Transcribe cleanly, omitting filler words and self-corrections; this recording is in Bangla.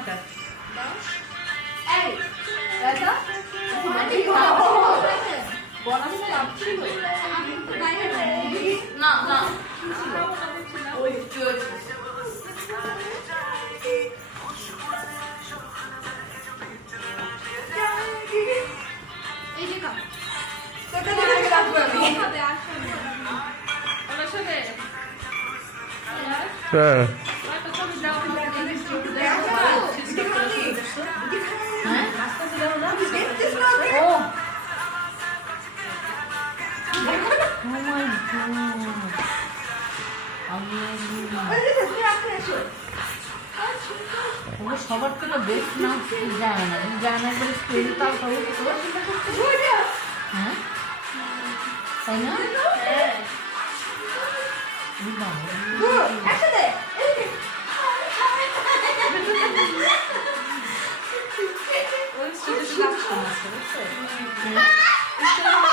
আমারটা না না ওই এই যে কাপ তোকে দেখে রাখবো আমি ওনার সাথে হ্যাঁ সবার থেকে বেস্ট নাম জানা না জানা করে স্টোরি তার হ্যাঁ তাই না একসাথে হ্যাঁ